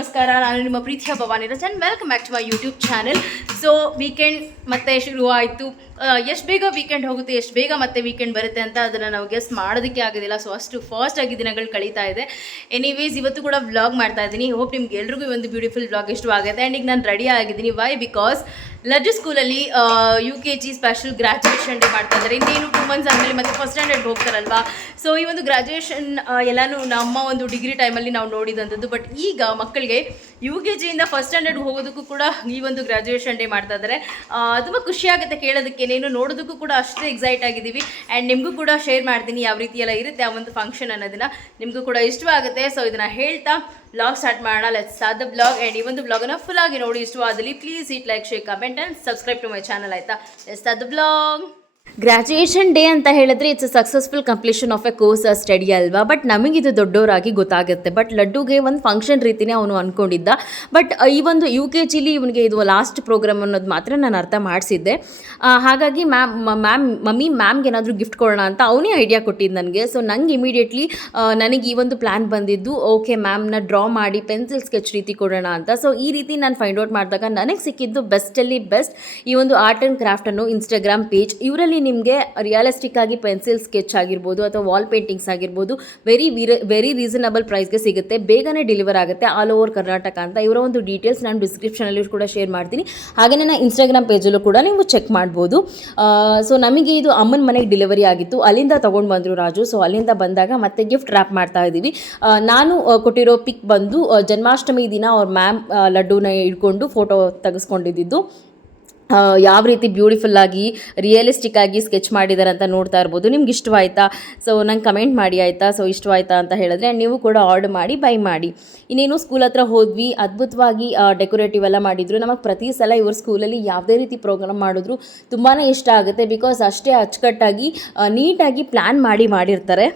ನಮಸ್ಕಾರ. ನಾನು ನಿಮ್ಮ ಪ್ರೀತಿಯ Bhavani Rachan. Welcome back to my YouTube channel. So weekend ಮತ್ತೆ ಶುರುವಾಯಿತು. ಎಷ್ಟು ಬೇಗ ವೀಕೆಂಡ್ ಹೋಗುತ್ತೆ, ಎಷ್ಟು ಬೇಗ ಮತ್ತೆ ವೀಕೆಂಡ್ ಬರುತ್ತೆ ಅಂತ ಅದನ್ನು ನಾವು ಗೆಸ್ ಮಾಡೋದಕ್ಕೆ ಆಗೋದಿಲ್ಲ. ಸೊ ಅಷ್ಟು ಫಾಸ್ಟಾಗಿ ದಿನಗಳು ಕಳೀತಾ ಇದೆ. ಎನಿವೇಸ್ ಇವತ್ತು ಕೂಡ ವ್ಲಾಗ್ ಮಾಡ್ತಾ ಇದ್ದೀನಿ. ಹೋಪ್ ನಿಮ್ಗೆ ಎಲ್ರಿಗೂ ಒಂದು ಬ್ಯೂಟಿಫುಲ್ ವ್ಲಾಗ್ ಇಷ್ಟವಾಗುತ್ತೆ. ಆ್ಯಂಡ್ ಈಗ ನಾನು ರೆಡಿ ಆಗಿದ್ದೀನಿ. ವೈ? ಬಿಕಾಸ್ ಲಡ್ಡು ಸ್ಕೂಲಲ್ಲಿ UKG ಸ್ಪೆಷಲ್ ಗ್ರ್ಯಾಜುಯೇಷನ್ ಡೇ ಮಾಡ್ತಾ ಇದ್ದಾರೆ. ಇನ್ನೇನು 2 ಮಂತ್ಸ್ ಆದಮೇಲೆ ಮತ್ತೆ ಫಸ್ಟ್ ಸ್ಟ್ಯಾಂಡರ್ಡ್ಗೆ ಹೋಗ್ತಾರಲ್ವಾ. ಸೊ ಈ ಒಂದು ಗ್ರ್ಯಾಜುಯೇಷನ್ ಎಲ್ಲನೂ ನಮ್ಮ ಒಂದು ಡಿಗ್ರಿ ಟೈಮಲ್ಲಿ ನಾವು ನೋಡಿದಂಥದ್ದು. ಬಟ್ ಈಗ ಮಕ್ಕಳಿಗೆ UKGಯಿಂದ ಫಸ್ಟ್ ಸ್ಟ್ಯಾಂಡರ್ಡ್ಗೆ ಹೋಗೋದಕ್ಕೂ ಕೂಡ ಈ ಒಂದು ಗ್ರ್ಯಾಜುಯೇಷನ್ ಡೇ ಮಾಡ್ತಾ ಇದ್ದಾರೆ. ತುಂಬ ಖುಷಿಯಾಗುತ್ತೆ ಕೇಳೋದಕ್ಕೆ, ನೋಡೋದಕ್ಕೂ ಕೂಡ ಅಷ್ಟೇ ಎಕ್ಸೈಟ್ ಆಗಿದ್ದೀವಿ. ಆ್ಯಂಡ್ ನಿಮಗೂ ಕೂಡ ಶೇರ್ ಮಾಡ್ತೀನಿ ಯಾವ ರೀತಿ ಎಲ್ಲ ಇರುತ್ತೆ ಆ ಒಂದು ಫಂಕ್ಷನ್ ಅನ್ನೋದನ್ನು. ನಿಮಗೂ ಕೂಡ ಇಷ್ಟವಾಗುತ್ತೆ. ಸೊ ಇದನ್ನು ಹೇಳ್ತಾ ವ್ಲಾಗ್ ಸ್ಟಾರ್ಟ್ ಮಾಡೋಣ. Let's start the vlog. And ಈ ಒಂದು ವ್ಲಾಗನ್ನು ಫುಲ್ ಆಗಿ ನೋಡಿ ಇಷ್ಟವಾದಲ್ಲಿ please hit like, share, comment and subscribe to my channel. ಆಯಿತಾ? Let's start the vlog. Graduation day ಅಂತ ಹೇಳಿದ್ರೆ it's a successful completion of a course study ಅಲ್ವಾ. ಬಟ್ ನಮಗಿದು ದೊಡ್ಡವರಾಗಿ ಗೊತ್ತಾಗುತ್ತೆ. ಬಟ್ ಲಡ್ಡುಗೆ ಒಂದು ಫಂಕ್ಷನ್ ರೀತಿಯೇ ಅವನು ಅಂದ್ಕೊಂಡಿದ್ದ. ಬಟ್ ಈ ಒಂದು UKGಲಿ ಇವನಿಗೆ ಇದು ಲಾಸ್ಟ್ ಪ್ರೋಗ್ರಾಮ್ ಅನ್ನೋದು ಮಾತ್ರ ನಾನು ಅರ್ಥ ಮಾಡಿಸಿದ್ದೆ. ಹಾಗಾಗಿ ಮ್ಯಾಮ್ಗೆ ಏನಾದರೂ ಗಿಫ್ಟ್ ಕೊಡೋಣ ಅಂತ ಅವನೇ ಐಡಿಯಾ ಕೊಟ್ಟಿದ್ದು ನನಗೆ. ಸೊ ನಂಗೆ ಇಮಿಡಿಯೇಟ್ಲಿ ನನಗೆ ಈ ಒಂದು ಪ್ಲ್ಯಾನ್ ಬಂದಿದ್ದು, ಓಕೆ ಮ್ಯಾಮ್ನ ಡ್ರಾ ಮಾಡಿ ಪೆನ್ಸಿಲ್ ಸ್ಕೆಚ್ ರೀತಿ ಕೊಡೋಣ ಅಂತ. ಸೊ ಈ ರೀತಿ ನಾನು ಫೈಂಡ್ ಔಟ್ ಮಾಡಿದಾಗ ನನಗೆ ಸಿಕ್ಕಿದ್ದು ಬೆಸ್ಟಲ್ಲಿ ಬೆಸ್ಟ್ ಈ ಒಂದು ಆರ್ಟ್ ಆ್ಯಂಡ್ ಕ್ರಾಫ್ಟ್ ಅನ್ನೋ ಇನ್ಸ್ಟಾಗ್ರಾಮ್ ಪೇಜ್. ಇವರಲ್ಲಿ ನಿಮಗೆ ರಿಯಲಿಸ್ಟಿಕ್ ಆಗಿ ಪೆನ್ಸಿಲ್ ಸ್ಕೆಚ್ ಆಗಿರ್ಬೋದು ಅಥವಾ ವಾಲ್ ಪೇಂಟಿಂಗ್ಸ್ ಆಗಿರ್ಬೋದು ವೆರಿ ರೀಸನಬಲ್ ಪ್ರೈಸ್ಗೆ ಸಿಗುತ್ತೆ. ಬೇಗನೆ ಡೆಲಿವರ್ ಆಗುತ್ತೆ ಆಲ್ ಓವರ್ ಕರ್ನಾಟಕ ಅಂತ. ಇವರ ಒಂದು ಡೀಟೇಲ್ಸ್ ನಾನು ಡಿಸ್ಕ್ರಿಪ್ಷನಲ್ಲಿ ಕೂಡ ಶೇರ್ ಮಾಡ್ತೀನಿ. ಹಾಗೆ ನನ್ನ ಇನ್ಸ್ಟಾಗ್ರಾಮ್ ಪೇಜಲ್ಲೂ ಕೂಡ ನೀವು ಚೆಕ್ ಮಾಡ್ಬೋದು. ಸೊ ನಮಗೆ ಇದು ಅಮ್ಮನ ಮನೆಗೆ ಡೆಲಿವರಿ ಆಗಿತ್ತು. ಅಲ್ಲಿಂದ ತೊಗೊಂಡು ಬಂದರು ರಾಜು. ಸೊ ಅಲ್ಲಿಂದ ಬಂದಾಗ ಮತ್ತೆ ಗಿಫ್ಟ್ ರ್ಯಾಪ್ ಮಾಡ್ತಾ ಇದ್ದೀವಿ. ನಾನು ಕೊಟ್ಟಿರೋ ಪಿಕ್ ಬಂದು ಜನ್ಮಾಷ್ಟಮಿ ದಿನ ಅವ್ರ ಮ್ಯಾಮ್ ಲಡ್ಡುನ ಇಟ್ಕೊಂಡು ಫೋಟೋ ತೆಗೆಸ್ಕೊಂಡಿದ್ದು. ಯಾವ ರೀತಿ ಬ್ಯೂಟಿಫುಲ್ಲಾಗಿ ರಿಯಲಿಸ್ಟಿಕ್ ಆಗಿ ಸ್ಕೆಚ್ ಮಾಡಿದ್ದಾರೆ ಅಂತ ನೋಡ್ತಾ ಇರ್ಬೋದು. ನಿಮ್ಗೆ ಇಷ್ಟವಾಯ್ತಾ? ಸೊ ನಂಗೆ ಕಮೆಂಟ್ ಮಾಡಿ ಆಯಿತಾ. ಸೊ ಇಷ್ಟವಾಯ್ತಾ ಅಂತ ಹೇಳಿದ್ರೆ ನೀವು ಕೂಡ ಆರ್ಡರ್ ಮಾಡಿ ಬೈ ಮಾಡಿ. ಇನ್ನೇನು ಸ್ಕೂಲ್ ಹತ್ರ ಹೋದ್ವಿ. ಅದ್ಭುತವಾಗಿ ಡೆಕೋರೇಟಿವ್ ಎಲ್ಲ ಮಾಡಿದರು. ನಮಗೆ ಪ್ರತಿ ಸಲ ಇವ್ರ ಸ್ಕೂಲಲ್ಲಿ ಯಾವುದೇ ರೀತಿ ಪ್ರೋಗ್ರಾಮ್ ಮಾಡಿದ್ರು ತುಂಬಾ ಇಷ್ಟ ಆಗುತ್ತೆ. ಬಿಕಾಸ್ ಅಷ್ಟೇ ಅಚ್ಚುಕಟ್ಟಾಗಿ ನೀಟಾಗಿ ಪ್ಲ್ಯಾನ್ ಮಾಡಿರ್ತಾರೆ.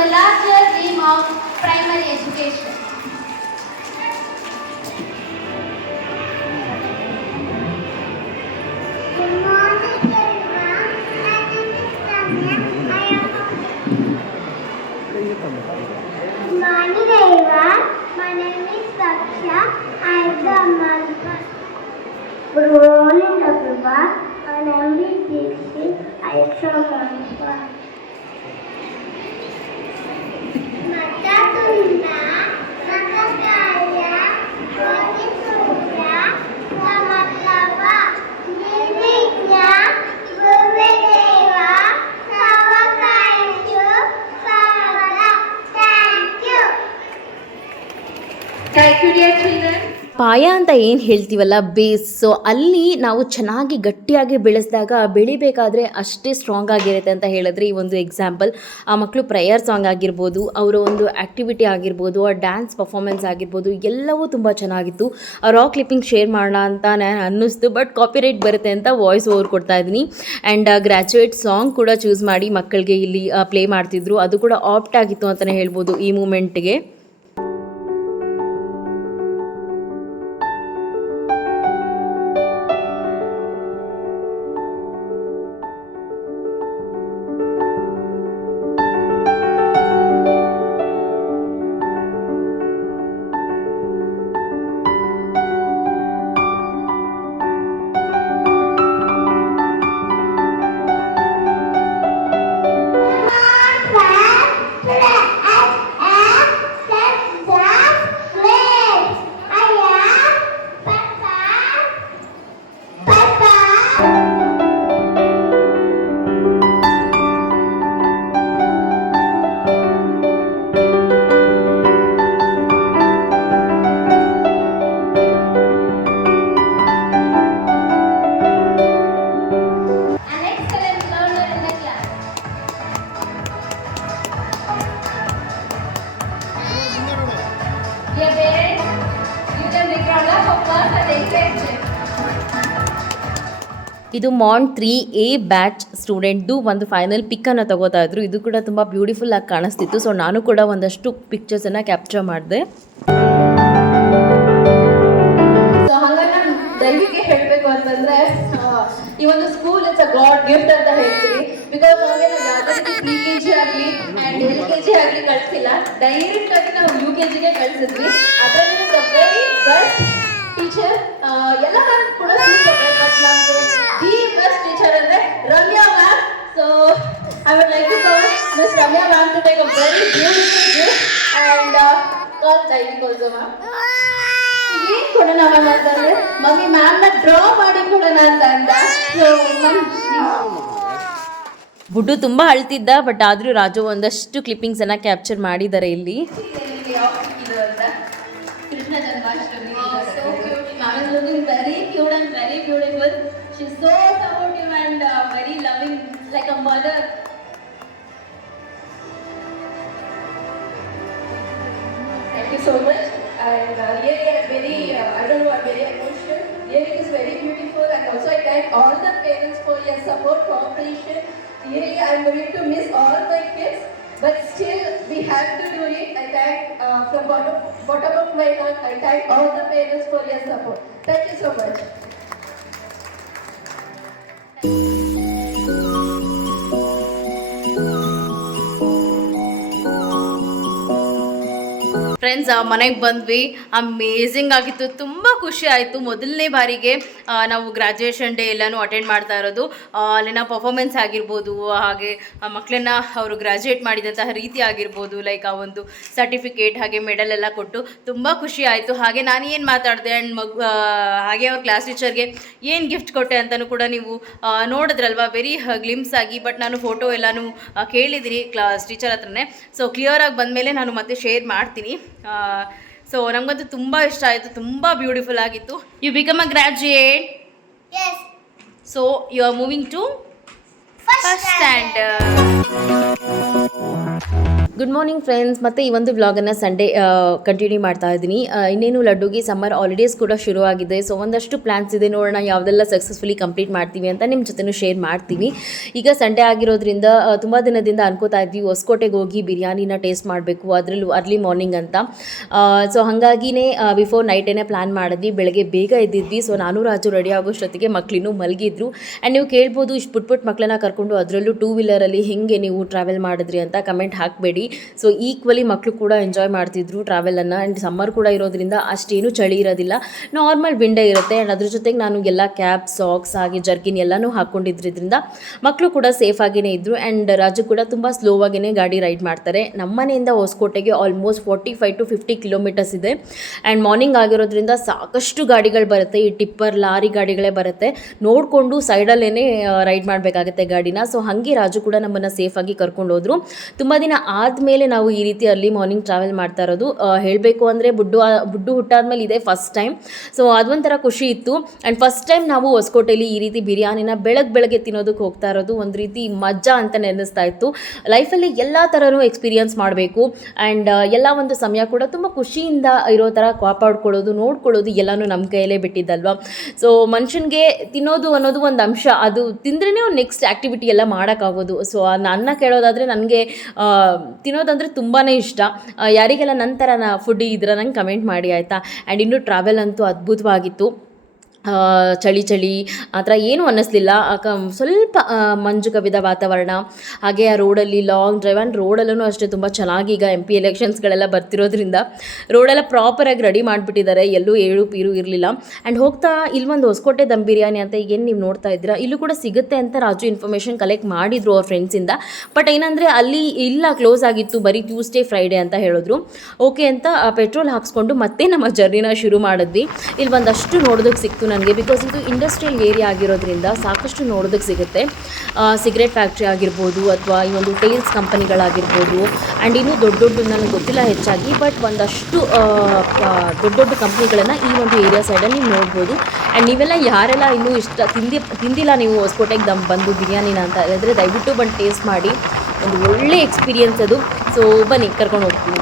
The larger dream of primary education. Good morning, everyone. My name is Samya. Good morning, everyone. My name is Saksha. I am the Malika. Good morning, everyone. My name is Dixit. I am from Malika. Thank you, dear children. ಪಾಯ ಅಂತ ಏನು ಹೇಳ್ತೀವಲ್ಲ, base. So ಅಲ್ಲಿ ನಾವು ಚೆನ್ನಾಗಿ ಗಟ್ಟಿಯಾಗಿ ಬೆಳೆಸಿದಾಗ ಬೆಳಿಬೇಕಾದ್ರೆ ಅಷ್ಟೇ ಸ್ಟ್ರಾಂಗ್ ಆಗಿರುತ್ತೆ ಅಂತ ಹೇಳಿದ್ರೆ ಈ ಒಂದು ಎಕ್ಸಾಂಪಲ್. ಆ ಮಕ್ಕಳು ಪ್ರೇಯರ್ ಸಾಂಗ್ ಆಗಿರ್ಬೋದು, ಅವರ ಒಂದು ಆ್ಯಕ್ಟಿವಿಟಿ ಆಗಿರ್ಬೋದು, ಆ ಡ್ಯಾನ್ಸ್ ಪರ್ಫಾರ್ಮೆನ್ಸ್ ಆಗಿರ್ಬೋದು, ಎಲ್ಲವೂ ತುಂಬ ಚೆನ್ನಾಗಿತ್ತು. ರಾಕ್ ಕ್ಲಿಪ್ಪಿಂಗ್ ಶೇರ್ ಮಾಡೋಣ ಅಂತ ನಾನು ಅನ್ನಿಸ್ತು. ಬಟ್ ಕಾಪಿರೈಟ್ ಬರುತ್ತೆ ಅಂತ ವಾಯ್ಸ್ ಓವರ್ ಕೊಡ್ತಾ ಇದ್ದೀನಿ. ಆ್ಯಂಡ್ ಗ್ರ್ಯಾಜುಯೇಟ್ ಸಾಂಗ್ ಕೂಡ ಚೂಸ್ ಮಾಡಿ ಮಕ್ಕಳಿಗೆ ಇಲ್ಲಿ ಪ್ಲೇ ಮಾಡ್ತಿದ್ರು. ಅದು ಕೂಡ ಆಪ್ಟ್ ಆಗಿತ್ತು ಅಂತಲೇ ಹೇಳ್ಬೋದು ಈ ಮೂಮೆಂಟ್ಗೆ. Today ಇದು ಮಾಂಟ್ 3A ಬ್ಯಾಚ್ ಸ್ಟೂಡೆಂಟ್ದು ಒಂದು ಫೈನಲ್ ಪಿಕ್ಕನ್ನು ತಗೋತಾ ಇದ್ರು. ಇದು ಕೂಡ ತುಂಬ ಬ್ಯೂಟಿಫುಲ್ ಆಗಿ ಕಾಣಿಸ್ತಿತ್ತು. ಸೊ ನಾನು ಕೂಡ ಒಂದಷ್ಟು ಪಿಕ್ಚರ್ಸನ್ನು ಕ್ಯಾಪ್ಚರ್ ಮಾಡಿದೆ. ಸೊ ಹಾಗಾಗಿ ನಾನು ದಯವಿಗೆ ಹೇಳಬೇಕು ಅಂತಂದ್ರೆ ಈ ಒಂದು school it's a god gift ಅಂತ ಹೇಳ್ತೀನಿ. ಬಿಕಾಸ್ ನಮಗೆ ನಾವು ಯಾವುದೇ PKG ಆಗಲಿ ಆ್ಯಂಡ್ LKG ಆಗಲಿ ಕಳಿಸಿಲ್ಲ, ಡೈರೆಕ್ಟ್ ಆಗಿ ನಾವು UKG ಗೆ ಕಳಿಸಿದ್ವಿ. ಅದರಲ್ಲಿ ದ ವೆರಿ ಬೆಸ್ಟ್ ಟೀಚರ್ ಎಲ್ಲ ಮ್ಯಾಮ್ ಕೂಡ ಬಟ್ ನಮಗೆ ದಿ ಬೆಸ್ಟ್ ಟೀಚರ್ ಅಂದ್ರೆ Ramya ma'am. So I would like to call miss Ramya ma'am to take a very beautiful gift and call Daivik also ma'am. ಏನ್ ಕೊಡೋಣ ಮ್ಯಾಮ್ ಅಂತಂದ್ರೆ ಮಮ್ಮಿ ಮ್ಯಾಮ್ ನ draw ಮಾಡಿ ಕೊಡೋಣ ಅಂತ ಅಂದ. ಬುಡ್ಡು ತುಂಬ ಅಳ್ತಿದ್ದ, ಬಟ್ ಆದರೂ ರಾಜು ಒಂದಷ್ಟು ಕ್ಲಿಪ್ಪಿಂಗ್ಸನ್ನು ಕ್ಯಾಪ್ಚರ್ ಮಾಡಿದ್ದಾರೆ ಇಲ್ಲಿ. Krishna Janmashtami. Ma'am is looking very cute and very beautiful. She is so supportive and very loving like a mother. Thank you so much. And very, I don't know, I'm very emotional. It is very beautiful, and also I thank all the parents for your support, cooperation. Really, I'm going to miss all my kids, but still we have to do it. I thank from bottom of my heart. I thank all the parents for your support. Thank you so much. Friends ಮನೆಗೆ ಬಂದ್ವಿ. Amazing ಆಗಿತ್ತು, ತುಂಬ ಖುಷಿ ಆಯಿತು. ಮೊದಲನೇ ಬಾರಿಗೆ ನಾವು graduation day ಎಲ್ಲನೂ ಅಟೆಂಡ್ ಮಾಡ್ತಾ ಇರೋದು. ಅಲ್ಲಿನ ಪರ್ಫಾರ್ಮೆನ್ಸ್ ಆಗಿರ್ಬೋದು, ಹಾಗೆ ಮಕ್ಕಳನ್ನ ಅವರು ಗ್ರ್ಯಾಜುಯೇಟ್ ಮಾಡಿದಂತಹ ರೀತಿ ಆಗಿರ್ಬೋದು, ಲೈಕ್ ಆ ಒಂದು ಸರ್ಟಿಫಿಕೇಟ್ ಹಾಗೆ ಮೆಡಲ್ ಎಲ್ಲ ಕೊಟ್ಟು ತುಂಬ ಖುಷಿ ಆಯಿತು. ಹಾಗೆ ನಾನು ಏನು ಮಾತಾಡಿದೆ ಆ್ಯಂಡ್ ಹಾಗೆ ಅವ್ರ ಕ್ಲಾಸ್ ಟೀಚರ್ಗೆ ಏನು ಗಿಫ್ಟ್ ಕೊಟ್ಟೆ ಅಂತಲೂ ಕೂಡ ನೀವು ನೋಡಿದ್ರಲ್ವ, ವೆರಿ ಗ್ಲಿಮ್ಸ್ ಆಗಿ. ಬಟ್ ನಾನು ಫೋಟೋ ಎಲ್ಲನೂ ಕೇಳಿದ್ದೀನಿ ಕ್ಲಾಸ್ ಟೀಚರ್ ಹತ್ರನೇ. ಸೊ ಕ್ಲಿಯರಾಗಿ ಬಂದಮೇಲೆ ನಾನು ಮತ್ತೆ ಶೇರ್ ಮಾಡ್ತೀನಿ. ಸೊ ನಮಗಂತೂ ತುಂಬ ಇಷ್ಟ ಆಯಿತು, ತುಂಬ ಬ್ಯೂಟಿಫುಲ್ ಆಗಿತ್ತು. You become a graduate. Yes. So you are moving to first standard. Good morning friends. ಮತ್ತು ಈ ಒಂದು ವ್ಲಾಗನ್ನು ಸಂಡೇ ಕಂಟಿನ್ಯೂ ಮಾಡ್ತಾ ಇದ್ದೀನಿ. ಇನ್ನೇನು ಲಡ್ಡುಗೆ ಸಮ್ಮರ್ ಹಾಲಿಡೇಸ್ ಕೂಡ ಶುರುವಾಗಿದೆ. ಸೊ ಒಂದಷ್ಟು ಪ್ಲ್ಯಾನ್ಸ್ ಇದೆ, ನೋಡೋಣ ಯಾವುದೆಲ್ಲ ಸಕ್ಸಸ್ಫುಲಿ ಕಂಪ್ಲೀಟ್ ಮಾಡ್ತೀವಿ ಅಂತ ನಿಮ್ಮ ಜೊತೆನೂ ಶೇರ್ ಮಾಡ್ತೀವಿ. ಈಗ ಸಂಡೇ ಆಗಿರೋದ್ರಿಂದ ತುಂಬ ದಿನದಿಂದ ಅನ್ಕೋತಾ ಇದ್ವಿ ಹೊಸಕೋಟೆಗೆ ಹೋಗಿ ಬಿರಿಯಾನಿನ ಟೇಸ್ಟ್ ಮಾಡಬೇಕು, ಅದರಲ್ಲೂ ಅರ್ಲಿ ಮಾರ್ನಿಂಗ್ ಅಂತ. ಸೊ ಹಾಗಾಗಿನೇ ಬಿಫೋರ್ ನೈಟೇನೆ ಪ್ಲ್ಯಾನ್ ಮಾಡಿದ್ವಿ. ಬೆಳಗ್ಗೆ ಬೇಗ ಎದ್ದಿದ್ವಿ. ಸೊ ನಾನು ರಾಜು ರೆಡಿ ಆಗೋಷ್ಟೊತ್ತಿಗೆ ಮಕ್ಕಳಿನ್ನೂ ಮಲಗಿದ್ರು. ಆ್ಯಂಡ್ ನೀವು ಕೇಳ್ಬೋದು, ಇಷ್ಟು ಪುಟ್ ಮಕ್ಕಳನ್ನ ಕರ್ಕೊಂಡು ಅದರಲ್ಲೂ 2 ವೀಲರಲ್ಲಿ ಹೇಗೆ ನೀವು ಟ್ರಾವೆಲ್ ಮಾಡಿದ್ರಿ ಅಂತ ಕಮೆಂಟ್ ಹಾಕಬೇಡಿ. ಸೊ ಈಕ್ವಲಿ ಮಕ್ಕಳು ಕೂಡ ಎಂಜಾಯ್ ಮಾಡ್ತಿದ್ರು ಟ್ರಾವೆಲನ್ನು. ಆ್ಯಂಡ್ ಸಮ್ಮರ್ ಕೂಡ ಇರೋದ್ರಿಂದ ಅಷ್ಟೇನು ಚಳಿ ಇರೋದಿಲ್ಲ, ನಾರ್ಮಲ್ ವಿಂಡೇ ಇರುತ್ತೆ. ಆ್ಯಂಡ್ ಅದ್ರ ಜೊತೆಗೆ ನಾನು ಎಲ್ಲ ಕ್ಯಾಪ್, ಸಾಕ್ಸ್ ಹಾಗೆ ಜರ್ಕಿನ್ ಎಲ್ಲನೂ ಹಾಕ್ಕೊಂಡಿದ್ರಿಂದ ಮಕ್ಕಳು ಕೂಡ ಸೇಫಾಗಿಯೇ ಇದ್ದರು. ಆ್ಯಂಡ್ ರಾಜು ಕೂಡ ತುಂಬ ಸ್ಲೋವಾಗಿಯೇ ಗಾಡಿ ರೈಡ್ ಮಾಡ್ತಾರೆ. ನಮ್ಮ ಮನೆಯಿಂದ ಹೊಸಕೋಟೆಗೆ ಆಲ್ಮೋಸ್ಟ್ 45 to 50 ಕಿಲೋಮೀಟರ್ಸ್ ಇದೆ. ಆ್ಯಂಡ್ ಮಾರ್ನಿಂಗ್ ಆಗಿರೋದ್ರಿಂದ ಸಾಕಷ್ಟು ಗಾಡಿಗಳು ಬರುತ್ತೆ, ಈ ಟಿಪ್ಪರ್ ಲಾರಿ ಗಾಡಿಗಳೇ ಬರುತ್ತೆ. ನೋಡಿಕೊಂಡು ಸೈಡಲ್ಲೇ ರೈಡ್ ಮಾಡಬೇಕಾಗುತ್ತೆ ಗಾಡಿನ. ಸೊ ಹಾಗೆ ರಾಜು ಕೂಡ ನಮ್ಮನ್ನು ಸೇಫಾಗಿ ಕರ್ಕೊಂಡು ಹೋದರು. ತುಂಬ ದಿನ ಆದಮೇಲೆ ನಾವು ಈ ರೀತಿ ಅರ್ಲಿ ಮಾರ್ನಿಂಗ್ ಟ್ರಾವೆಲ್ ಮಾಡ್ತಾ ಇರೋದು. ಹೇಳಬೇಕು ಅಂದರೆ ಬುಡ್ಡು ಹುಟ್ಟಾದ್ಮೇಲೆ ಇದೆ ಫಸ್ಟ್ ಟೈಮ್. ಸೊ ಅದೊಂಥರ ಖುಷಿ ಇತ್ತು. ಆ್ಯಂಡ್ ಫಸ್ಟ್ ಟೈಮ್ ನಾವು ಹೊಸಕೋಟೆಯಲ್ಲಿ ಈ ರೀತಿ ಬಿರಿಯಾನಿನ ಬೆಳಗ್ಗೆ ತಿನ್ನೋದಕ್ಕೆ ಹೋಗ್ತಾ ಇರೋದು ಒಂದು ರೀತಿ ಮಜಾ ಅಂತ ನೆನೆಸ್ತಾ ಇತ್ತು. ಲೈಫಲ್ಲಿ ಎಲ್ಲ ಥರನೂ ಎಕ್ಸ್ಪೀರಿಯನ್ಸ್ ಮಾಡಬೇಕು. ಆ್ಯಂಡ್ ಎಲ್ಲ ಒಂದು ಸಮಯ ಕೂಡ ತುಂಬ ಖುಷಿಯಿಂದ ಇರೋ ಥರ ಕಾಪಾಡ್ಕೊಳ್ಳೋದು, ನೋಡ್ಕೊಳ್ಳೋದು ಎಲ್ಲನೂ ನಮ್ಮ ಕೈಯಲ್ಲೇ ಬಿಟ್ಟಿದ್ದಲ್ವ. ಸೊ ಮನುಷ್ಯನಿಗೆ ತಿನ್ನೋದು ಅನ್ನೋದು ಒಂದು ಅಂಶ, ಅದು ತಿಂದ್ರೇ ಒಂದು ನೆಕ್ಸ್ಟ್ ಆ್ಯಕ್ಟಿವಿಟಿ ಎಲ್ಲ ಮಾಡೋಕ್ಕಾಗೋದು. ಸೊ ನನ್ನ ಕೇಳೋದಾದರೆ ನನಗೆ ತಿನ್ನೋದಂದರೆ ತುಂಬಾ ಇಷ್ಟ. ಯಾರಿಗೆಲ್ಲ ನಂತರ ಫುಡ್ ಇದ್ರೆ ನಂಗೆ ಕಮೆಂಟ್ ಮಾಡಿ ಆಯಿತಾ. ಆ್ಯಂಡ್ ಇನ್ನೂ ಟ್ರಾವೆಲ್ ಅಂತೂ ಅದ್ಭುತವಾಗಿತ್ತು. ಚಳಿ ಆ ಥರ ಏನೂ ಅನ್ನಿಸ್ಲಿಲ್ಲ. ಸ್ವಲ್ಪ ಮಂಜು ಕವಿದ ವಾತಾವರಣ, ಹಾಗೆ ಆ ರೋಡಲ್ಲಿ ಲಾಂಗ್ ಡ್ರೈವ್. ಆ್ಯಂಡ್ ರೋಡಲ್ಲೂ ಅಷ್ಟೇ ತುಂಬ ಚೆನ್ನಾಗಿ, ಈಗ MP ಎಲೆಕ್ಷನ್ಸ್ಗಳೆಲ್ಲ ಬರ್ತಿರೋದ್ರಿಂದ ರೋಡೆಲ್ಲ ಪ್ರಾಪರಾಗಿ ರೆಡಿ ಮಾಡಿಬಿಟ್ಟಿದ್ದಾರೆ, ಎಲ್ಲೂ ಏಳು ಪೀರು ಇರಲಿಲ್ಲ. ಆ್ಯಂಡ್ ಹೋಗ್ತಾ ಇಲ್ಲೊಂದು ಹೊಸಕೋಟೆ ದಮ್ ಬಿರಿಯಾನಿ ಅಂತ ಈಗೇನು ನೀವು ನೋಡ್ತಾ ಇದ್ದೀರಾ, ಇಲ್ಲೂ ಕೂಡ ಸಿಗುತ್ತೆ ಅಂತ ರಾಜು ಇನ್ಫಾರ್ಮೇಷನ್ ಕಲೆಕ್ಟ್ ಮಾಡಿದ್ರು ಅವ್ರ ಫ್ರೆಂಡ್ಸಿಂದ. ಬಟ್ ಏನಂದರೆ ಅಲ್ಲಿ ಇಲ್ಲ, ಕ್ಲೋಸ್ ಆಗಿತ್ತು, ಬರೀ ಟ್ಯೂಸ್ಡೇ ಫ್ರೈಡೇ ಅಂತ ಹೇಳಿದ್ರು. ಓಕೆ ಅಂತ ಪೆಟ್ರೋಲ್ ಹಾಕ್ಸ್ಕೊಂಡು ಮತ್ತೆ ನಮ್ಮ ಜರ್ನಿನ ಶುರು ಮಾಡಿದ್ವಿ. ಇಲ್ಲಿ ಒಂದಷ್ಟು ನೋಡೋದಕ್ಕೆ ಸಿಕ್ತು ನನಗೆ, ಬಿಕಾಸ್ ಇದು ಇಂಡಸ್ಟ್ರಿಯಲ್ ಏರಿಯಾ ಆಗಿರೋದ್ರಿಂದ ಸಾಕಷ್ಟು ನೋಡೋದಕ್ಕೆ ಸಿಗುತ್ತೆ. ಸಿಗರೇಟ್ ಫ್ಯಾಕ್ಟ್ರಿ ಆಗಿರ್ಬೋದು, ಅಥವಾ ಈ ಒಂದು ಟೈಲ್ಸ್ ಕಂಪನಿಗಳಾಗಿರ್ಬೋದು. ಆ್ಯಂಡ್ ಇನ್ನೂ ದೊಡ್ಡ ನನಗೆ ಗೊತ್ತಿಲ್ಲ ಹೆಚ್ಚಾಗಿ, ಬಟ್ ಒಂದಷ್ಟು ದೊಡ್ಡ ಕಂಪ್ನಿಗಳನ್ನು ಈ ಒಂದು ಏರಿಯಾ ಸೈಡಲ್ಲಿ ನೀವು ನೋಡ್ಬೋದು. ಆ್ಯಂಡ್ ನೀವೆಲ್ಲ ಯಾರೆಲ್ಲ ಇನ್ನೂ ತಿಂದಿಲ್ಲ ನೀವು ಹೊಸಕೋಟೆಗೆ ಬಂದು ಬಿರಿಯಾನಿನ ಅಂತ ಹೇಳಿದ್ರೆ ದಯವಿಟ್ಟು ಬಂದು ಟೇಸ್ಟ್ ಮಾಡಿ, ಒಂದು ಒಳ್ಳೆ ಎಕ್ಸ್ಪೀರಿಯನ್ಸ್ ಅದು. ಸೊ ಬನ್ನಿ ಕರ್ಕೊಂಡು ಹೋಗ್ತೀನಿ.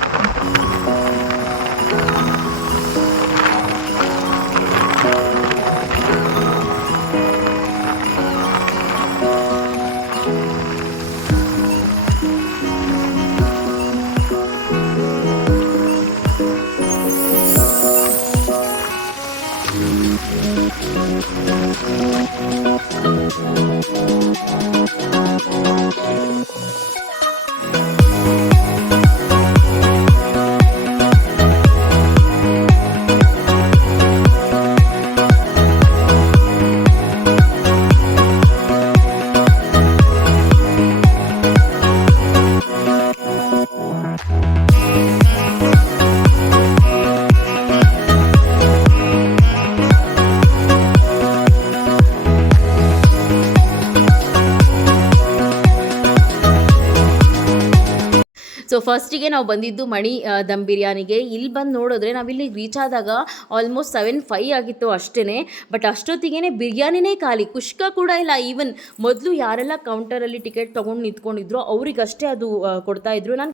ಸೊ ಫಸ್ಟಿಗೆ ನಾವು ಬಂದಿದ್ದು ಮಣಿ ದಮ್ ಬಿರಿಯಾನಿಗೆ. ಇಲ್ಲಿ ಬಂದು ನೋಡಿದ್ರೆ ನಾವಿಲ್ಲಿ ರೀಚ್ ಆದಾಗ ಆಲ್ಮೋಸ್ಟ್ 7:05 ಆಗಿತ್ತು ಅಷ್ಟೇ. ಬಟ್ ಅಷ್ಟೊತ್ತಿಗೆ ಬಿರಿಯಾನಿನೇ ಖಾಲಿ, ಕುಷ್ಕ ಕೂಡ ಇಲ್ಲ. ಈವನ್ ಮೊದಲು ಯಾರೆಲ್ಲ ಕೌಂಟರಲ್ಲಿ ಟಿಕೆಟ್ ತೊಗೊಂಡು ನಿಂತ್ಕೊಂಡಿದ್ರು ಅವರಿಗಷ್ಟೇ ಅದು ಕೊಡ್ತಾಯಿದ್ರು. ನಾನು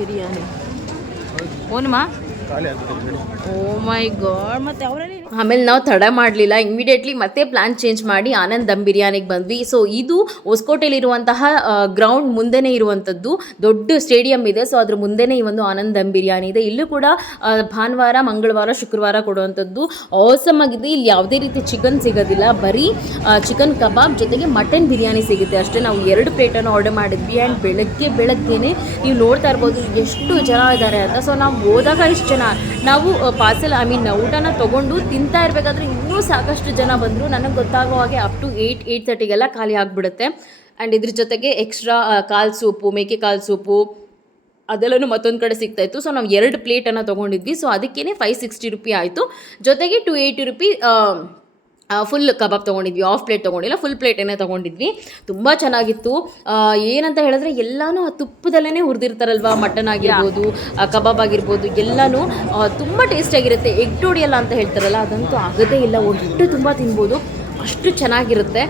ಬಿರಿಯಾನಿ ಓನಮ್ಮ ಓ ಮೈ ಗಾಡ್. ಮತ್ತೆ ಅವರಲ್ಲಿ ಆಮೇಲೆ ನಾವು ತಡ ಮಾಡಲಿಲ್ಲ, ಇಮಿಡಿಯೇಟ್ಲಿ ಮತ್ತೆ ಪ್ಲಾನ್ ಚೇಂಜ್ ಮಾಡಿ ಆನಂದ್ ದಮ್ ಬಿರಿಯಾನಿಗೆ ಬಂದ್ವಿ. ಸೊ ಇದು ಹೊಸಕೋಟೆಯಲ್ಲಿರುವಂತಹ ಗ್ರೌಂಡ್ ಮುಂದೆನೇ ಇರುವಂಥದ್ದು ದೊಡ್ಡ ಸ್ಟೇಡಿಯಂ ಇದೆ. ಸೊ ಅದ್ರ ಮುಂದೆನೇ ಈ ಒಂದು ಆನಂದ್ ದಮ್ ಬಿರಿಯಾನಿ ಇದೆ. ಇಲ್ಲೂ ಕೂಡ ಭಾನುವಾರ, ಮಂಗಳವಾರ, ಶುಕ್ರವಾರ ಕೊಡುವಂಥದ್ದು ಆಸಮ್ ಆಗಿದೆ. ಇಲ್ಲಿ ಯಾವುದೇ ರೀತಿ ಚಿಕನ್ ಸಿಗೋದಿಲ್ಲ, ಬರೀ ಚಿಕನ್ ಕಬಾಬ್ ಜೊತೆಗೆ ಮಟನ್ ಬಿರಿಯಾನಿ ಸಿಗುತ್ತೆ ಅಷ್ಟೇ. ನಾವು 2 ಪ್ಲೇಟನ್ನು ಆರ್ಡರ್ ಮಾಡಿದ್ವಿ. ಆ್ಯಂಡ್ ಬೆಳಗ್ಗೆನೇ ನೀವು ನೋಡ್ತಾ ಇರ್ಬೋದು ಎಷ್ಟು ಜನ ಇದ್ದಾರೆ ಅಂತ. ಸೊ ನಾವು ಹೋದಾಗ ಇಷ್ಟು ಜನ, ನಾವು ಪಾರ್ಸಲ್ ಊಟನ ತೊಗೊಂಡು ತಿಂತಾ ಇರಬೇಕಾದ್ರೆ ಇನ್ನೂ ಸಾಕಷ್ಟು ಜನ ಬಂದರು. ನನಗೆ ಗೊತ್ತಾಗೋ ಹಾಗೆ ಅಪ್ ಟು 8:30ಗೆಲ್ಲ ಖಾಲಿ ಆಗಿಬಿಡುತ್ತೆ. ಆ್ಯಂಡ್ ಇದ್ರ ಜೊತೆಗೆ ಎಕ್ಸ್ಟ್ರಾ ಕಾಲು ಸೂಪು, ಮೇಕೆ ಕಾಲು ಸೂಪು ಅದೆಲ್ಲನೂ ಮತ್ತೊಂದು ಕಡೆ ಸಿಗ್ತಾಯಿತ್ತು. ಸೊ ನಾವು 2 ಪ್ಲೇಟನ್ನು ತೊಗೊಂಡಿದ್ವಿ. ಸೊ ಅದಕ್ಕೇ 560 ರೂಪಿ ಆಯಿತು. ಜೊತೆಗೆ 280 ರೂಪಿ ಫುಲ್ ಕಬಾಬ್ ತೊಗೊಂಡಿದ್ವಿ, ಆಫ್ ಪ್ಲೇಟ್ ತೊಗೊಂಡಿಲ್ಲ, ಫುಲ್ ಪ್ಲೇಟನ್ನೇ ತೊಗೊಂಡಿದ್ವಿ. ತುಂಬ ಚೆನ್ನಾಗಿತ್ತು. ಏನಂತ ಹೇಳಿದ್ರೆ ಎಲ್ಲನೂ ಆ ತುಪ್ಪದಲ್ಲೇ ಹುರಿದಿರ್ತಾರಲ್ವ, ಮಟನ್ ಆಗಿರ್ಬೋದು, ಕಬಾಬ್ ಆಗಿರ್ಬೋದು, ಎಲ್ಲನೂ ತುಂಬ ಟೇಸ್ಟಿಯಾಗಿರುತ್ತೆ. ಎಗ್ ಟೋಡಿಯಲ್ಲ ಅಂತ ಹೇಳ್ತಾರಲ್ಲ, ಅದಂತೂ ಆಗೋದೇ ಇಲ್ಲ. ಒಟ್ಟು ತುಂಬ ತಿನ್ಬೋದು, ಅಷ್ಟು ಚೆನ್ನಾಗಿರುತ್ತೆ.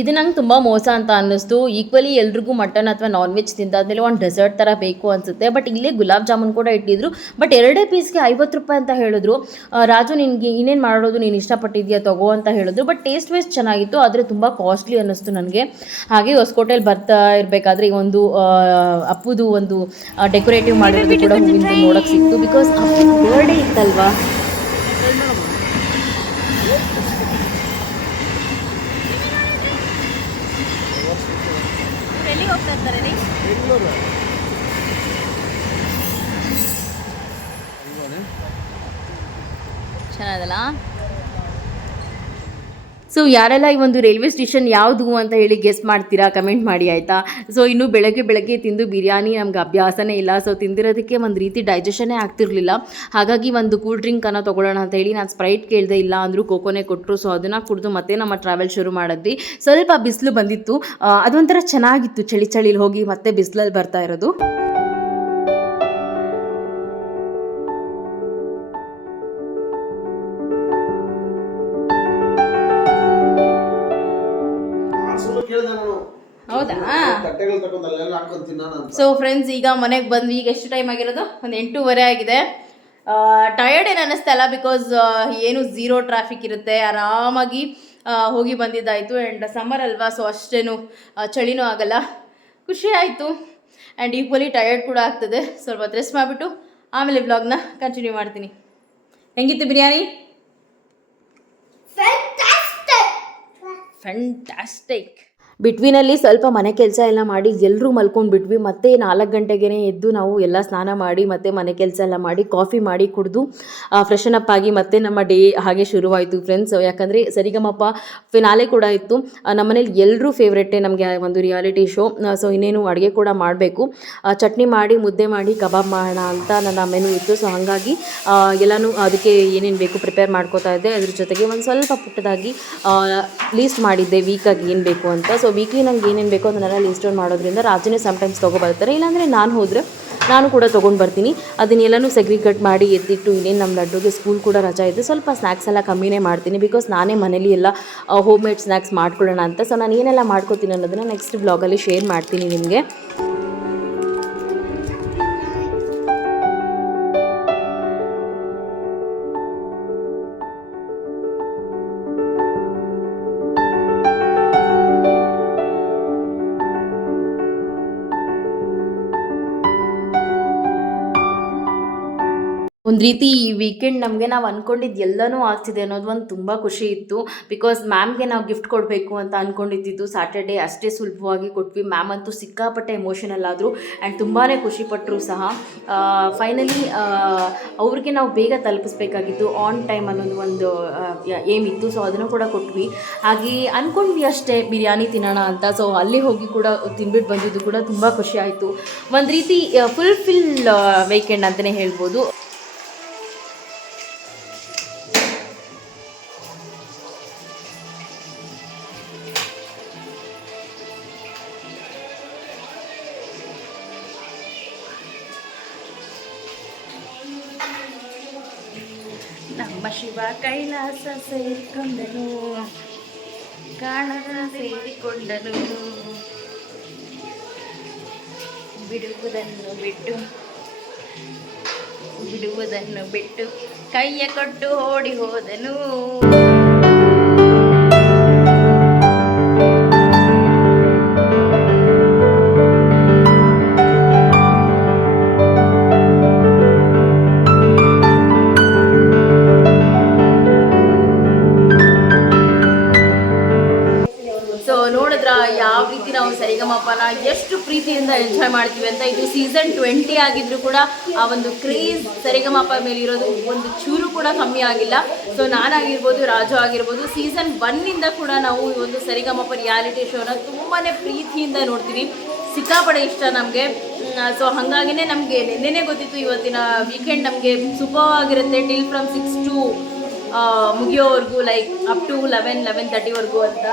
ಇದು ನಂಗೆ ತುಂಬ ಮೋಸ ಅಂತ ಅನ್ನಿಸ್ತು. ಈಕ್ವಲಿ ಎಲ್ರಿಗೂ ಮಟನ್ ಅಥವಾ ನಾನ್ ವೆಜ್ ತಿಂದಾದ್ಮೇಲೆ ಒಂದು ಡೆಸರ್ಟ್ ಥರ ಬೇಕು ಅನಿಸುತ್ತೆ. ಬಟ್ ಇಲ್ಲೇ ಗುಲಾಬ್ ಜಾಮೂನ್ ಕೂಡ ಇಟ್ಟಿದ್ರು. ಬಟ್ 2 ಪೀಸ್ಗೆ 50 ರೂಪಾಯಿ ಅಂತ ಹೇಳಿದ್ರು. ರಾಜು ನಿನಗೆ ಇನ್ನೇನು ಮಾಡೋದು, ನೀನು ಇಷ್ಟಪಟ್ಟಿದ್ಯಾ ತಗೋ ಅಂತ ಹೇಳಿದ್ರು. ಬಟ್ ಟೇಸ್ಟ್ ವೈಸ್ ಚೆನ್ನಾಗಿತ್ತು, ಆದರೆ ತುಂಬ ಕಾಸ್ಟ್ಲಿ ಅನ್ನಿಸ್ತು ನನಗೆ. ಹಾಗೆ ಹೊಸಕೋಟೆಯಲ್ಲಿ ಬರ್ತಾ ಇರಬೇಕಾದ್ರೆ ಈ ಒಂದು ಅಪ್ಪುದು ಒಂದು ಡೆಕೋರೇಟಿವ್ ಮಾಡಿರೋದು ಕೂಡ ಹೂವಿಂದು ನೋಡೋಕ್ಕೆ ಸಿಕ್ತು. ಬಿಕಾಸ್ ಅಪ್ಪು ಬರ್ಡೇ ಇತ್ತಲ್ವಾ. ಎಲ್ಲಿಗೆ ಹೋಗ್ತಾ ಇರ್ತಾರೆ ರೀ? ಚೆನ್ನಾಗಲ್ಲ. ಸೊ ಯಾರೆಲ್ಲ ಈ ಒಂದು ರೈಲ್ವೆ ಸ್ಟೇಷನ್ ಯಾವುದು ಅಂತ ಹೇಳಿ ಗೆಸ್ ಮಾಡ್ತೀರಾ, ಕಮೆಂಟ್ ಮಾಡಿ ಆಯಿತಾ. ಸೊ ಇನ್ನು ಬೆಳಗ್ಗೆ ತಿಂದು ಬಿರಿಯಾನಿ ನಮ್ಗೆ ಅಭ್ಯಾಸನೇ ಇಲ್ಲ. ಸೊ ತಿಂದಿರೋದಕ್ಕೆ ಒಂದು ರೀತಿ ಡೈಜೆಷನ್ನೇ ಆಗ್ತಿರಲಿಲ್ಲ. ಹಾಗಾಗಿ ಒಂದು ಕೂಲ್ ಡ್ರಿಂಕನ್ನು ತೊಗೊಳ್ಳೋಣ ಅಂತ ಹೇಳಿ ನಾನು ಸ್ಪ್ರೈಟ್ ಕೇಳಿದೆ, ಇಲ್ಲ ಅಂದರೂ ಕೋಕೋನೇ ಕೊಟ್ಟರು. ಸೊ ಅದನ್ನು ಕುಡಿದು ಮತ್ತೆ ನಮ್ಮ ಟ್ರಾವೆಲ್ ಶುರು ಮಾಡಿದ್ವಿ. ಸ್ವಲ್ಪ ಬಿಸಿಲು ಬಂದಿತ್ತು, ಅದೊಂಥರ ಚೆನ್ನಾಗಿತ್ತು. ಚಳಿಲಿ ಹೋಗಿ ಮತ್ತೆ ಬಿಸಿಲಲ್ಲಿ ಬರ್ತಾ ಇರೋದು. ಹೌದಾ? ಸೊ ಫ್ರೆಂಡ್ಸ್, ಈಗ ಮನೆಗೆ ಬಂದ್ವಿ. ಈಗ ಎಷ್ಟು ಟೈಮ್ ಆಗಿರೋದು? ಒಂದು 8:30 ಆಗಿದೆ. ಟಯರ್ಡ್ ಏನು ಅನ್ನಿಸ್ತಾ ಇಲ್ಲ, ಬಿಕಾಸ್ ಏನು 0 ಟ್ರಾಫಿಕ್ ಇರುತ್ತೆ. ಆರಾಮಾಗಿ ಹೋಗಿ ಬಂದಿದ್ದಾಯಿತು. ಆ್ಯಂಡ್ ಸಮ್ಮರ್ ಅಲ್ವಾ, ಸೊ ಅಷ್ಟೇನು ಚಳಿನೂ ಆಗಲ್ಲ. ಖುಷಿ ಆಯಿತು. ಆ್ಯಂಡ್ ಈಕ್ವಲಿ ಟಯರ್ಡ್ ಕೂಡ ಆಗ್ತದೆ. ಸ್ವಲ್ಪ ರೆಸ್ಟ್ ಮಾಡಿಬಿಟ್ಟು ಆಮೇಲೆ ವ್ಲಾಗ್ನ ಕಂಟಿನ್ಯೂ ಮಾಡ್ತೀನಿ. ಹೆಂಗಿತ್ತು ಬಿರಿಯಾನಿ? ಫ್ಯಾಂಟಾಸ್ಟಿಕ್. ಬಿಟ್ವೀನಲ್ಲಿ ಸ್ವಲ್ಪ ಮನೆ ಕೆಲಸ ಎಲ್ಲ ಮಾಡಿ ಎಲ್ಲರೂ ಮಲ್ಕೊಂಡ್ಬಿಟ್ವಿ. ಮತ್ತೆ 4 ಗಂಟೆಗೆ ಎದ್ದು ನಾವು ಎಲ್ಲ ಸ್ನಾನ ಮಾಡಿ ಮತ್ತೆ ಮನೆ ಕೆಲಸ ಎಲ್ಲ ಮಾಡಿ ಕಾಫಿ ಮಾಡಿ ಕುಡಿದು ಫ್ರೆಶನ್ ಅಪ್ ಆಗಿ ಮತ್ತೆ ನಮ್ಮ ಡೇ ಹಾಗೆ ಶುರುವಾಯಿತು ಫ್ರೆಂಡ್ಸ್. ಯಾಕಂದರೆ ಸರಿಗಮಪ ಫಿನಾಲೆ ಕೂಡ ಇತ್ತು. ನಮ್ಮನೇಲಿ ಎಲ್ಲರೂ ಫೇವ್ರೆಟ್ಟೇ ನಮಗೆ ಒಂದು ರಿಯಾಲಿಟಿ ಶೋ. ಸೊ ಇನ್ನೇನು ಅಡುಗೆ ಕೂಡ ಮಾಡಬೇಕು, ಚಟ್ನಿ ಮಾಡಿ ಮುದ್ದೆ ಮಾಡಿ ಕಬಾಬ್ ಮಾಡೋಣ ಅಂತ ನನ್ನ ಮೆನು ಇತ್ತು. ಸೊ ಹಾಗಾಗಿ ಎಲ್ಲನೂ ಅದಕ್ಕೆ ಏನೇನು ಬೇಕು ಪ್ರಿಪೇರ್ ಮಾಡ್ಕೋತಾ ಇದ್ದೆ. ಅದ್ರ ಜೊತೆಗೆ ಒಂದು ಸ್ವಲ್ಪ ಪುಟ್ಟದಾಗಿ ಲೀಸ್ಟ್ ಮಾಡಿದ್ದೆ ವೀಕಾಗಿ ಏನು ಬೇಕು ಅಂತ. ಸೊ ವೀಕ್ಲಿ ನಂಗೆ ಏನೇನು ಬೇಕೋ ಅದನ್ನೆಲ್ಲ ಲೀಸ್ಟ್ ಡೌನ್ ಮಾಡೋದ್ರಿಂದ ರಾಜನೇ ಸಮ್ಟೈಮ್ಸ್ ತೊಗೊಬರ್ತಾರೆ, ಇಲ್ಲಾಂದರೆ ನಾನು ಹೋದರೆ ನಾನು ಕೂಡ ತೊಗೊಂಡು ಬರ್ತೀನಿ. ಅದನ್ನೆಲ್ಲನೂ ಸೆಗ್ರಿಗೇಟ್ ಮಾಡಿ ಎತ್ತಿಟ್ಟು ಇನ್ನೇನು ನಮ್ಮ ಲಡ್ಡುಗೆ ಸ್ಕೂಲ್ ಕೂಡ ರಜಾ ಇದೆ, ಸ್ವಲ್ಪ ಸ್ನ್ಯಾಕ್ಸ್ ಎಲ್ಲ ಕಮ್ಮಿನೇ ಮಾಡ್ತೀನಿ. ಬಿಕಾಸ್ ನಾನೇ ಮನೇಲಿ ಎಲ್ಲ ಹೋಮ್ ಮೇಡ್ ಸ್ನ್ಯಾಕ್ಸ್ ಮಾಡ್ಕೊಳ್ಳೋಣ ಅಂತ. ಸೊ ನಾನು ಏನೆಲ್ಲ ಮಾಡ್ಕೋತೀನಿ ಅನ್ನೋದನ್ನು ನೆಕ್ಸ್ಟ್ ಬ್ಲಾಗಲ್ಲಿ ಶೇರ್ ಮಾಡ್ತೀನಿ ನಿಮಗೆ. ಒಂದು ರೀತಿ ಈ ವೀಕೆಂಡ್ ನಮಗೆ ನಾವು ಅಂದ್ಕೊಂಡಿದ್ದು ಎಲ್ಲನೂ ಆಗ್ತಿದೆ ಅನ್ನೋದು ಒಂದು ತುಂಬ ಖುಷಿ ಇತ್ತು. ಬಿಕಾಸ್ ಮ್ಯಾಮ್ಗೆ ನಾವು ಗಿಫ್ಟ್ ಕೊಡಬೇಕು ಅಂತ ಅಂದ್ಕೊಂಡಿದ್ದು ಸ್ಯಾಟರ್ಡೇ ಅಷ್ಟೇ ಸುಲಭವಾಗಿ ಕೊಟ್ವಿ. ಮ್ಯಾಮ್ ಅಂತೂ ಸಿಕ್ಕಾಪಟ್ಟೆ ಎಮೋಷನಲ್ ಆದರು ಆ್ಯಂಡ್ ತುಂಬಾ ಖುಷಿಪಟ್ಟರು ಸಹ. ಫೈನಲಿ ಅವ್ರಿಗೆ ನಾವು ಬೇಗ ತಲುಪಿಸ್ಬೇಕಾಗಿತ್ತು, ಆನ್ ಟೈಮ್ ಅನ್ನೋದು ಒಂದು ಏಮ್ ಇತ್ತು. ಸೊ ಅದನ್ನು ಕೂಡ ಕೊಟ್ವಿ. ಹಾಗೆ ಅಂದ್ಕೊಂಡ್ವಿ ಅಷ್ಟೇ ಬಿರಿಯಾನಿ ತಿನ್ನೋಣ ಅಂತ. ಸೊ ಅಲ್ಲಿ ಹೋಗಿ ಕೂಡ ತಿನ್ಬಿಟ್ಟು ಬಂದಿದ್ದು ಕೂಡ ತುಂಬ ಖುಷಿ ಆಯಿತು. ಒಂದು ರೀತಿ ಫುಲ್ಫಿಲ್ ವೀಕೆಂಡ್ ಅಂತಲೇ ಹೇಳ್ಬೋದು. ನಮ್ಮ ಶಿವ ಕೈಲಾಸ ಸೇರಿಕೊಂಡನು, ಕಾಣದ ಸೇರಿಕೊಂಡನು, ಬಿಡುವುದನ್ನು ಬಿಟ್ಟು ಕೈಯ ಕೊಟ್ಟು ಓಡಿ ಹೋದನು. ನೋಡಿದ್ರ ಯಾವ ರೀತಿ ನಾವು ಸರಿಗಮಪನ ಎಷ್ಟು ಪ್ರೀತಿಯಿಂದ ಎಂಜಾಯ್ ಮಾಡ್ತೀವಿ ಅಂತ. ಇದು ಸೀಸನ್ 20 ಆಗಿದ್ರು ಕೂಡ ಆ ಒಂದು ಕ್ರೇಜ್ ಸರಿಗಮಪ ಮೇಲೆ ಇರೋದು ಒಂದು ಚೂರು ಕೂಡ ಕಮ್ಮಿ ಆಗಿಲ್ಲ. ಸೊ ನಾನಾಗಿರ್ಬೋದು, ರಾಜು ಆಗಿರ್ಬೋದು, ಸೀಸನ್ 1 ಕೂಡ ನಾವು ಈ ಒಂದು ಸರಿಗಮಪ ರಿಯಾಲಿಟಿ ಶೋನ ತುಂಬಾ ಪ್ರೀತಿಯಿಂದ ನೋಡ್ತೀವಿ. ಸಿಕ್ಕಾಪಡೆ ಇಷ್ಟ ನಮಗೆ. ಸೊ ಹಾಗಾಗಿನೇ ನಮಗೆ ನೆನ್ನೆನೇ ಗೊತ್ತಿತ್ತು ಇವತ್ತಿನ ವೀಕೆಂಡ್ ನಮಗೆ ಸೂಪರ್ ಆಗಿರುತ್ತೆ, ಟಿಲ್ ಫ್ರಮ್ 6 to ಮುಗಿಯೋವರೆಗೂ, ಲೈಕ್ ಅಪ್ ಟು 11-11:30ವರೆಗೂ ಅಂತ.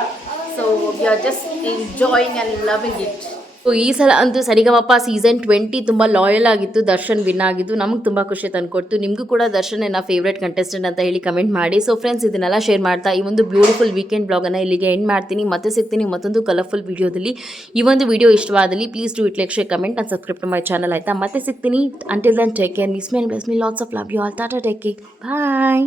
So we are just enjoying and loving it. So ಈ ಸಲ ಅಂತೂ ಸರಿಗಮಪ ಸೀಸನ್ 20 ತುಂಬ ಲಾಯಲ್ ಆಗಿತ್ತು. ದರ್ಶನ್ ವಿನ್ ಆಗಿದ್ದು ನಮಗೆ ತುಂಬ ಖುಷಿ ತಂದುಕೊಡ್ತು. ನಿಮಗೂ ಕೂಡ ದರ್ಶನ್ ನನ್ನ ಫೇವ್ರೇಟ್ ಕಂಟೆಸ್ಟೆಂಟ್ ಅಂತ ಹೇಳಿ ಕಮೆಂಟ್ ಮಾಡಿ. ಸೊ ಫ್ರೆಂಡ್ಸ್, ಇದನ್ನೆಲ್ಲ ಶೇರ್ ಮಾಡ್ತಾ ಈ ಒಂದು ಬ್ಯೂಟಿಫುಲ್ ವೀಕೆಂಡ್ ಬ್ಲಾಗನ್ನು ಇಲ್ಲಿಗೆ ಎಂಡ್ ಮಾಡ್ತೀನಿ. ಮತ್ತೆ ಸಿಗ್ತೀನಿ ಮತ್ತೊಂದು ಕಲರ್ಫುಲ್ ವೀಡಿಯೋದಲ್ಲಿ. ಈ ಒಂದು ವಿಡಿಯೋ ಇಷ್ಟವಾದಲ್ಲಿ please do it like, share, comment and subscribe to my channel. ಆಯಿತಾ? ಮತ್ತೆ ಸಿಗ್ತೀನಿ. Until then take care, miss me lots of love you all. Tata, take care, bye.